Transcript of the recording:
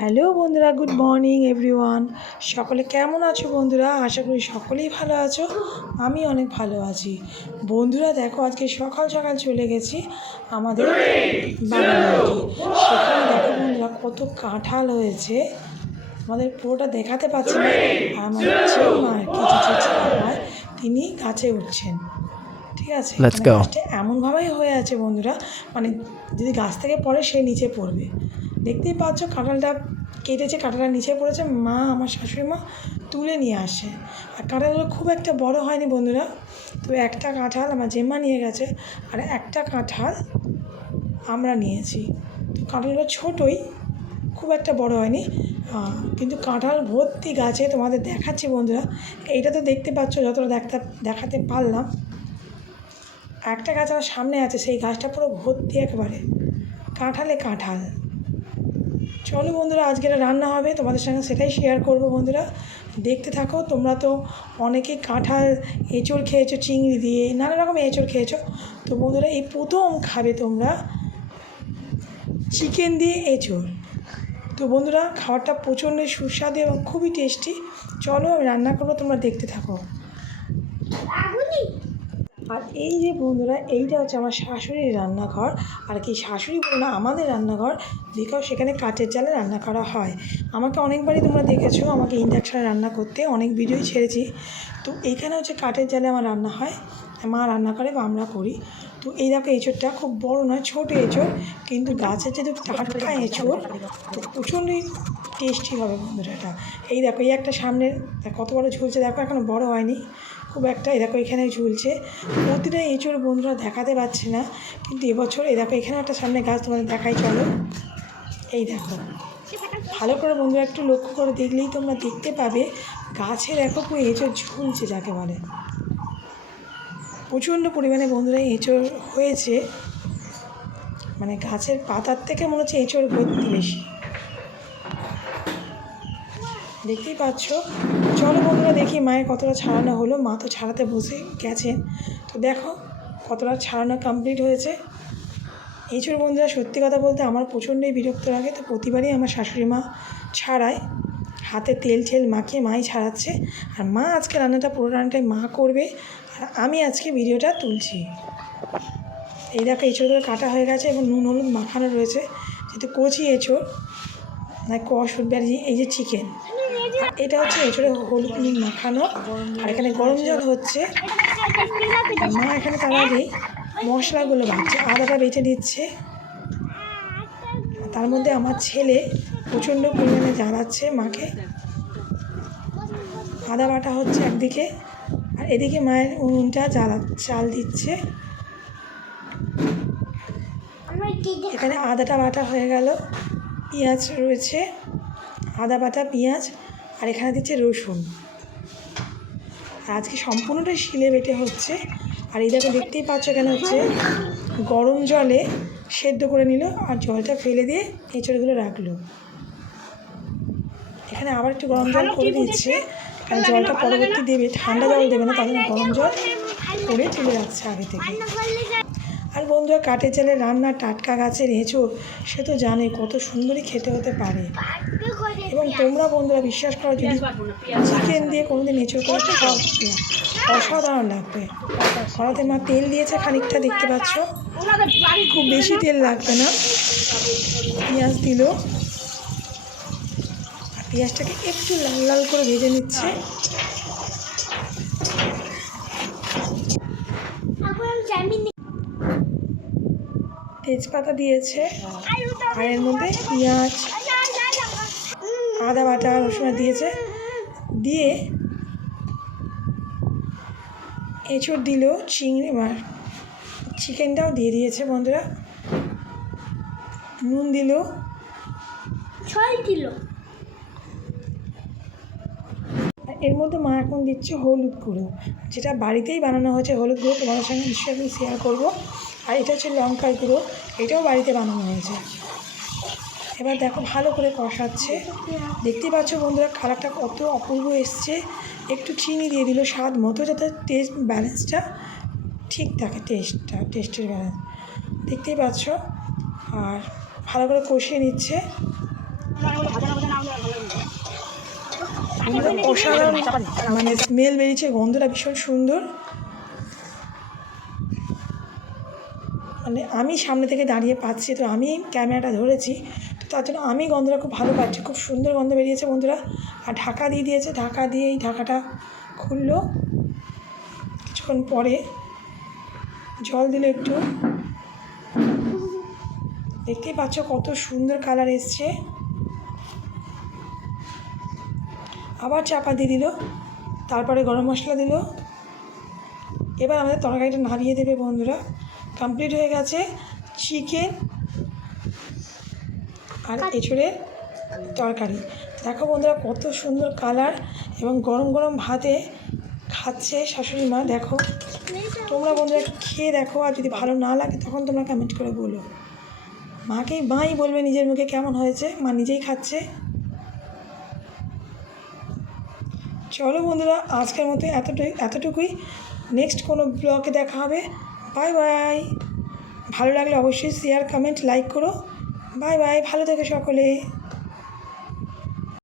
Hello বন্ধুরা good morning everyone. সকলে কেমন আছো বন্ধুরা? আশা করি সকলেই ভালো আছো। আমি অনেক ভালো আছি। বন্ধুরা দেখো আজকে সকাল সকাল চলে গেছি আমাদের বাগান সেখানে দেখো বন্ধুরা কত কাঁঠাল হয়েছে। আমাদের পুরোটা দেখাতে পাচ্ছি না। আর আমাদের যে মার কিছু তিনি গাছে উঠছেন। ঠিক আছে? মানে গাছটা এমনভাবেই হয়ে আছে বন্ধুরা মানে যদি গাছ থেকে পড়ে সে নিচে পড়বে। দেখতেই পাচ্ছ কাঁঠালটা কেটেছে, কাঁঠালটা নিচে পড়েছে। মা, আমার শাশুড়ি মা তুলে নিয়ে আসে। আর কাঁঠালগুলো খুব একটা বড় হয়নি বন্ধুরা। তো একটা কাঁঠাল আমার জেম্মা নিয়ে গেছে আর একটা কাঁঠাল আমরা নিয়েছি। তো কাঁঠালগুলো ছোটোই, খুব একটা বড় হয়নি। কিন্তু কাঁঠাল ভর্তি গাছে তোমাদের দেখাচ্ছি বন্ধুরা। এইটা তো দেখতে পাচ্ছ, যতটা দেখতে, দেখাতে পারলাম। একটা গাছ আমার সামনে আছে, সেই গাছটা পুরো ভর্তি একেবারে। কাঁঠালে কাঁঠাল। চলো বন্ধুরা আজকে রান্না হবে, তোমাদের সঙ্গে সেটাই শেয়ার করব বন্ধুরা। দেখতে থাকো, তোমরা তো অনেকেই কাঁঠাল, এঁচড় খেয়েছো, চিংড়ি দিয়ে, নানা রকম এঁচড় খেয়েছো। তো বন্ধুরা, এই প্রথম খাবে তোমরা চিকেন দিয়ে এঁচড়। তো বন্ধুরা, খাবারটা প্রচণ্ড সুস্বাদু এবং খুবই টেস্টি চলো, আমি রান্না করব, তোমরা দেখতে থাকো। আর এই যে বন্ধুরা, এইটা হচ্ছে আমার শাশুড়ির রান্নাঘর। আর কি শাশুড়ি বলে না, আমাদের রান্নাঘর বিকজ সেখানে কাঠের জালে রান্না করা হয়। আমাকে অনেকবারই তোমরা দেখেছ আমাকে ইন্ডাকশানে রান্না করতে, অনেক ভিডিওই ছেড়েছি। তো এইখানে হচ্ছে কাঠের জালে আমার রান্না হয়, মা রান্না করে বা আমরা করি। তো এই দেখো, এঁচোড়টা খুব বড় নয়, ছোটো এঁচোড়, কিন্তু গাছের যেহেতু টাটকা এঁচোড়, তো প্রচণ্ডই টেস্টি হবে বন্ধুরা এটা। এই দেখো, এই একটা সামনের, কত বড় ঝুলছে দেখো এখনও বড় হয়নি। খুব একটা দেখো এখানে ঝুলছে। প্রতিটা এঁচড় বন্ধুরা দেখাতে পারছি না, কিন্তু এবছর এই দেখো এখানে একটা সামনে গাছ তোমাদের দেখাই, চলো। এই দেখো। ভালো করে বন্ধুরা একটু লক্ষ্য করে দেখলেই তোমরা দেখতে পাবে, গাছে দেখো পুরো এঁচড় ঝুলছে যাকে বলে। প্রচণ্ড পরিমাণে বন্ধুরা এঁচড় হয়েছে। মানে গাছের পাতার থেকে মনে হচ্ছে এঁচড় ভর্তি বেশি। দেখতেই পাচ্ছ? চলো বন্ধুরা দেখি মায়ের কতটা ছাড়ানো হলো। মা তো ছাড়াতে বসে গেছেন তো দেখো কতটা ছাড়ানো কমপ্লিট হয়েছে। এঁচড় বন্ধুরা, সত্যি কথা বলতে আমার প্রচণ্ডই বিরক্ত লাগে। তো প্রতিবারই আমার শাশুড়ি মা ছাড়ায়। হাতে তেল ঠেল মাখিয়ে মাই ছাড়াচ্ছে। আর মা আজকে রান্নাটা, পুরো রান্নাটাই মা করবে। আর আমি আজকে ভিডিওটা তুলছি। এই দেখো এঁচড়গুলো কাটা হয়ে গেছে এবং নুন, হলুদ মাখানো রয়েছে। যেহেতু কচি এঁচড় না কষ উঠবে আর এই যে চিকেন এটা হচ্ছে এঁচড়ে হলুদ নুন মাখানো। আর এখানে গরম জল হচ্ছে। মা, এখানে তার আগেই মশলাগুলো বাড়ছে আদাটা বেটে দিচ্ছে। তার মধ্যে আমার ছেলে প্রচণ্ড পরিমাণে জ্বালাচ্ছে মাকে। আদা বাটা হচ্ছে একদিকে, আর এদিকে মায়ের উনুনটা জ্বালা, চাল দিচ্ছে। এখানে আদাটা বাটা হয়ে গেল। পেঁয়াজ রয়েছে। আদা বাটা, পেঁয়াজ আর এখানে দিচ্ছে রসুন আর আজকে সম্পূর্ণটাই শিলে বেটে হচ্ছে আর এই দেখো দেখতেই পাচ্ছ কেন হচ্ছে গরম জলে সেদ্ধ করে নিল আর জলটা ফেলে দিয়ে এঁচড়গুলো রাখল এখানে আবার একটু গরম জল করে দিচ্ছে কারণ জলটা পরবর্তী দেবে ঠান্ডা জল দেবে না জন্য গরম জল করে তুলে রাখছে আগে থেকে আর বন্ধুরা, কাঠের জালে রান্না টাটকা গাছের এঁচড়, সে তো জানে কত সুন্দরই খেতে হতে পারে। এবং তোমরা বন্ধুরা বিশ্বাস করো, যদি চিকেন দিয়ে কোনোদিন এঁচড় করে খাও, অসাধারণ লাগবে। কড়াতে মা তেল দিয়েছে, খানিকটা দেখতে পাচ্ছ? খুব বেশি তেল লাগবে না। পেঁয়াজ দিল। আর পেঁয়াজটাকে একটু লাল লাল করে ভেজে নিচ্ছে। তেজপাতা দিয়েছে। আর এর মধ্যে পেঁয়াজ আদা বাটা রসুন দিয়েছে। দিয়ে এঁচড় দিল চিংড়ি মাছ চিকেনটাও দিয়ে দিয়েছে বন্ধুরা। নুন দিল। ছয় কিলো আর এর মধ্যে মা এখন দিচ্ছে হলুদ গুঁড়ো যেটা বাড়িতেই বানানো হয়েছে হলুদ গুঁড়ো। তোমাদের সঙ্গে নিশ্চয়ই আমি শেয়ার করব। আর এটা হচ্ছে লঙ্কার গুঁড়ো, এটাও বাড়িতে বানানো হয়েছে। এবার দেখো ভালো করে কষাচ্ছে। দেখতেই পাচ্ছ বন্ধুরা, কালারটা কত অপূর্ব এসছে। একটু চিনি দিয়ে দিল স্বাদ মতো যাতে টেস্ট ব্যালেন্সটা ঠিক থাকে টেস্টটা টেস্টের ব্যালেন্স দেখতেই পাচ্ছ, আর ভালো করে কষিয়ে নিচ্ছে। অসাধারণ। মানে স্মেল বেরিয়েছে, গন্ধটা ভীষণ সুন্দর। মানে আমি সামনে থেকে দাঁড়িয়ে পাচ্ছি, তো আমি ক্যামেরাটা ধরেছি, তো তার জন্য আমি গন্ধটা খুব ভালো পাচ্ছি। খুব সুন্দর গন্ধ বেরিয়েছে বন্ধুরা। আর ঢাকা দিয়ে দিয়েছে, ঢাকা দিয়ে এই ঢাকাটা খুললো। কিছুক্ষণ পরে জল দিল একটু। দেখতেই পাচ্ছ কত সুন্দর কালার এসছে। আবার চাপা দিয়ে দিল, তারপরে গরম মশলা দিল। এবার আমাদের তরকারিটা নাড়িয়ে দেবে বন্ধুরা। কমপ্লিট হয়ে গেছে। চিকেন আর এঁচড়ের তরকারি। দেখো বন্ধুরা, কত সুন্দর কালার এবং গরম গরম ভাতে খাচ্ছে শাশুড়ি মা, দেখো। তোমরা বন্ধুরা খেয়ে দেখো, আর যদি ভালো না লাগে, তখন তোমরা কমেন্ট করে বলো। মাকেই মাই বলবে নিজের মুখে কেমন হয়েছে, মা নিজেই খাচ্ছে। চলো বন্ধুরা, আজকের মতো এতটুকু এতটুকুই। নেক্সট কোনো ব্লগে দেখা হবে। Bye bye. ভালো লাগলে অবশ্যই শেয়ার কমেন্ট লাইক করো। বাই বাই ভালো থেকো সকলে।